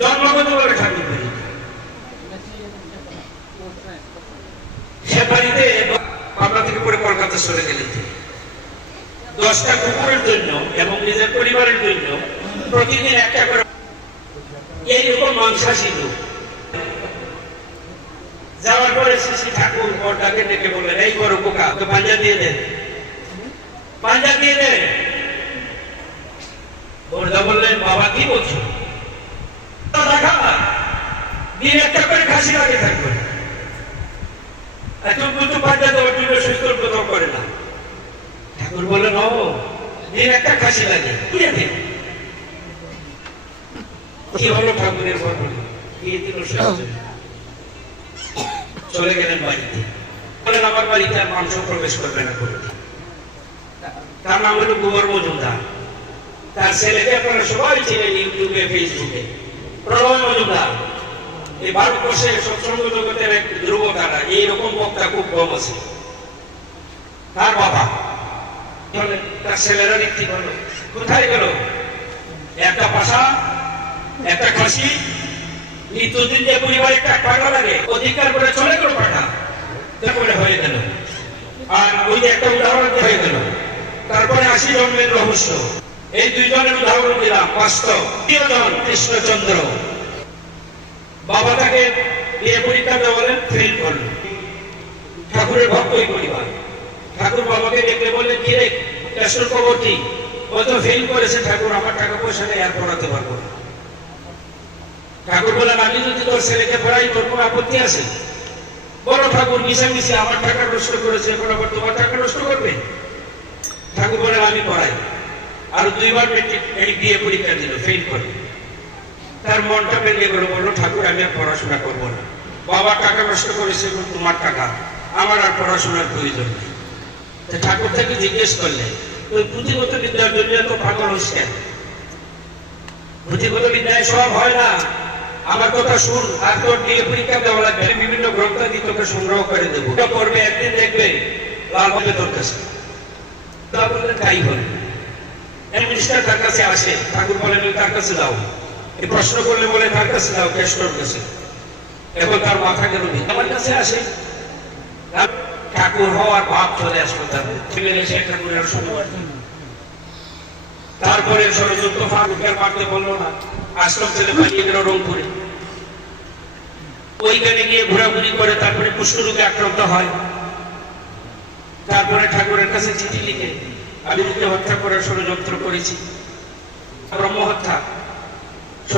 জন্মগত ভাবে ঠাকুর বাড়ি, সে বাড়িতে পাবনা থেকে পরে কলকাতা চলে গেলেন। 10টা কুকুরের জন্য এবং নিজের পরিবারের জন্য প্রতিদিন একটা করে এইরকম মাংসাশী লোক। যাওয়ার পরে শ্রী ঠাকুর বড়টাকে ডেকে বললেন, এই বড় পোকা তো পাঞ্জা দিয়ে দেন, পাঞ্জা দিয়ে দেন। বড়দা বললেন, বাবা কি বলছো? দেখা দিন একটা করে খাসি লাগে থাকবে, এখন দুটো পাঞ্জা দেওয়ার জন্য সুস্থ কোথাও করে না। ঠাকুর বললেন, ও দিন একটা খাসি লাগে, কি হলো ঠাকুরের চলে গেলেন বাড়িতে। বলেন, আমার বাড়িতে আর মাংস প্রবেশ করবে না করে। তার নাম হলো গোবর মজুমদার। তার ছেলেকে আপনারা সবাই ছিলেন ইউটিউবে, ফেসবুকে, প্রণয় মজুমদার। এই ভারতবর্ষের সৎসঙ্গ জগতের এক ধ্রুবতারা, এইরকম বক্তা খুব কম আছে। তার বাবা তার ছেলেরা নীতি করলো, কোথায় গেল? একটা পাশা, একটা খাসি, নিত্যদিন যে পরিবারে একটা টাকা লাগে অধিকার করে চলে গেল টাকা, তারপরে হয়ে গেল। আর ওই যে একটা উদাহরণ হয়ে গেল। তারপরে 80 জন্মের রহস্য, এই দুইজনের উদাহরণ দিলাম বাস্তব। প্রিয়জন কৃষ্ণচন্দ্র, বাবা তাকে বিয়ে পরীক্ষা দেওয়ালেন, ফেল করল। ঠাকুরের ভক্ত ওই পরিবার। ঠাকুর বাবাকে দেখলে বললেন, কি রে কেষ্টর খবর কি? ও তো ফেল করেছে ঠাকুর, আমার টাকা পয়সা নেই, আর পড়াতে পারবো না। ঠাকুর বলেন, আমি যদি তোর ছেলেকে পড়াই তোর কোনো আপত্তি আছে? বলো ঠাকুর, মিশামিশি আমার টাকা নষ্ট করেছে, এখন আবার তোমার টাকা নষ্ট করবে? ঠাকুর বলেন, আমি পড়াই। আর 2বার মেট্রিক বিয়ে পরীক্ষা দিল, ফেল করে। তার মনটা ভেঙে গেল, বললো ঠাকুর আমি আর পড়াশোনা করবো না, বাবা টাকা নষ্ট করেছে, তোমার টাকা, আমার আর পড়াশোনার প্রয়োজন নেই। ঠাকুর থেকে জিজ্ঞেস করলে, ওই পুঁথিগত বিদ্যার জন্য তো পাগল হোস কেন? পুঁথিগত বিদ্যায় সব হয় না, আমার কথা শুন। আর তোর বিয়ে পরীক্ষা দেওয়া লাগবে, বিভিন্ন গ্রন্থাদি তোকে সংগ্রহ করে দেবো, করবে, একদিন দেখবে লাল হবে তোর কাছে। তা বললেন, তাই হল। মিনিস্টার তার কাছে আসে, ঠাকুর বলেন তার কাছে যাও। এই প্রশ্ন করলে বলে তার কাছে যাও, কেষ্টর কাছে। এখন তার মাথা গেল, আমার কাছে আসে। ঠাকুর হওয়ার ভাব চলে আসলো তার, ঠাকুরের সময়। তারপরে ষড়যন্ত্র ফারুকের মারতে বললো না, আশ্রম ছেলে পালিয়ে গেল রংপুরে। ওইখানে গিয়ে ঘোরাঘুরি করে তারপরে কুষ্ঠরোগে আক্রান্ত হয়। তারপরে ঠাকুরের কাছে চিঠি লিখে, আমি রূপে হত্যা করার ষড়যন্ত্র করেছি, ব্রহ্ম হত্যা।